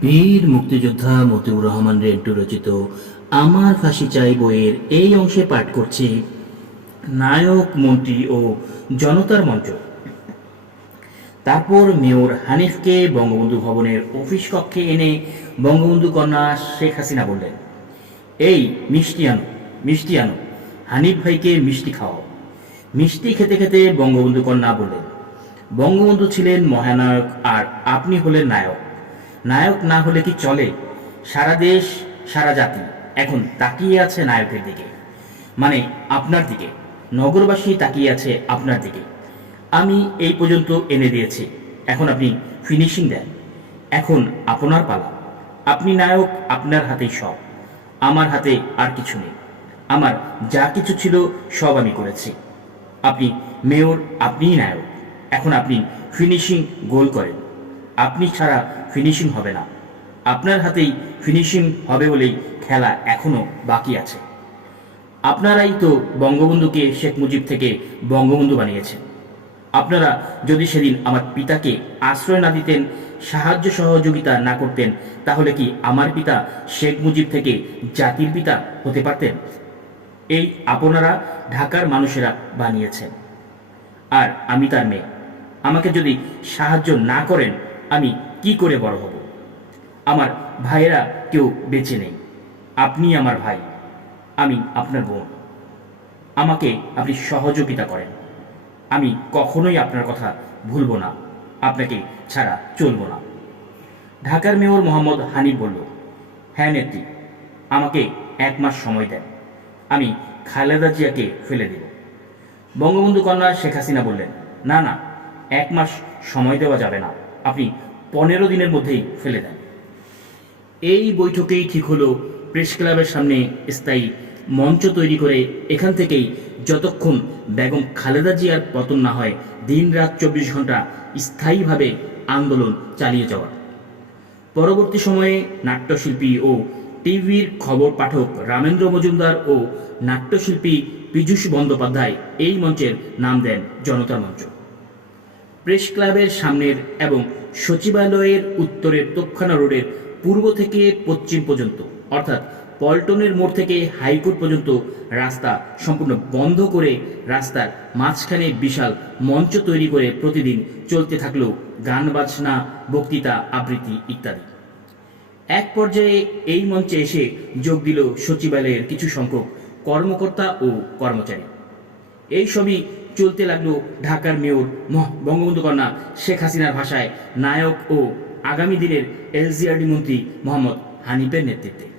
বীর মুক্তিযোদ্ধা মতিউর রহমান রেন্টু রচিত আমার ফাঁসি চাই বইয়ের এই অংশে পাঠ করছি নায়ক মন্ত্রী ও জনতার মঞ্চ। তারপর মেয়র হানিফকে বঙ্গবন্ধু ভবনের অফিস কক্ষে এনে বঙ্গবন্ধু কন্যা শেখ হাসিনা বললেন, এই মিষ্টি আনো মিষ্টি আনো, হানিফ ভাইকে মিষ্টি খাওয়াও। মিষ্টি খেতে খেতে বঙ্গবন্ধু কন্যা বললেন, বঙ্গবন্ধু ছিলেন মহানায়ক আর আপনি হলেন নায়ক। নায়ক না হলে কি চলে? সারা দেশ, সারা জাতি। এখন তাকিয়ে আছে নায়কের দিকে। মানে আপনার দিকে। নগরবাসী তাকিয়ে আছে আপনার দিকে। আমি এই পর্যন্ত এনে দিয়েছি। এখন আপনি ফিনিশিং দেন। এখন আপনার পালা। আপনি নায়ক, আপনার হাতেই সব। আমার হাতে আর কিছু নেই। আমার যা কিছু ছিল সব আমি করেছি। আপনি মেয়র, আপনিই নায়ক। এখন আপনি ফিনিশিং গোল করেন। আপনি ছাড়া ফিনিশিং হবে না। আপনার হাতেই ফিনিশিং হবে বলেই খেলা এখনও বাকি আছে। আপনারাই তো বঙ্গবন্ধুকে শেখ মুজিব থেকে বঙ্গবন্ধু বানিয়েছেন। আপনারা যদি সেদিন আমার পিতাকে আশ্রয় না দিতেন, সাহায্য সহযোগিতা না করতেন, তাহলে কি আমার পিতা শেখ মুজিব থেকে জাতির পিতা হতে পারতেন? এই আপনারা ঢাকার মানুষেরা বানিয়েছেন। আর আমি তার মেয়ে। আমাকে যদি সাহায্য না করেন, আমি কি করে বড় হব? আমার ভাইয়েরা কেউ বেঁচে নেই। আপনি আমার ভাই, আমি আপনার বোন। আমাকে আপনি সহযোগিতা করেন। আমি কখনোই আপনার কথা ভুলব না, আপনাকে ছাড়া চলব না। ঢাকার মেয়র মোহাম্মদ হানিফ বলল হ্যাঁ নেত্রী, আমাকে এক মাস সময় দেন। আমি খালেদা জিয়াকে ফেলে দেব। বঙ্গবন্ধু কন্যা শেখ হাসিনা বললেন, না না, এক মাস সময় দেওয়া যাবে না। আপনি পনেরো দিনের মধ্যেই ফেলে দেন এই বৈঠকেই ঠিক হলো প্রেস ক্লাবের সামনে স্থায়ী মঞ্চ তৈরি করে এখান থেকেই যতক্ষণ বেগম খালেদা জিয়ার পতন না হয় দিন রাত চব্বিশ ঘণ্টা স্থায়ীভাবে আন্দোলন চালিয়ে যাওয়া। পরবর্তী সময়ে নাট্যশিল্পী ও টিভির খবর পাঠক রামেন্দ্র মজুমদার ও নাট্যশিল্পী পীযূষ বন্দ্যোপাধ্যায় এই মঞ্চের নাম দেন জনতা মঞ্চ। প্রেস ক্লাবের সামনের এবং সচিবালয়ের উত্তরের তক্ষানা রোডের পূর্ব থেকে পশ্চিম পর্যন্ত, অর্থাৎ পল্টনের মোড় থেকে হাইকোর্ট পর্যন্ত রাস্তা সম্পূর্ণ বন্ধ করে রাস্তার মাঝখানে বিশাল মঞ্চ তৈরি করে প্রতিদিন চলতে থাকল গান বাজনা, বক্তৃতা, আবৃত্তি ইত্যাদি। এক পর্যায়ে এই মঞ্চে এসে যোগ দিল সচিবালয়ের কিছু সংখ্যক কর্মকর্তা ও কর্মচারী। এই সবই চলতে লাগল ঢাকার মেয়র বঙ্গবন্ধু কন্যা শেখ হাসিনার ভাষায় নায়ক ও আগামী দিনের এলজিআরডি মন্ত্রী মোহাম্মদ হানিফের নেতৃত্বে।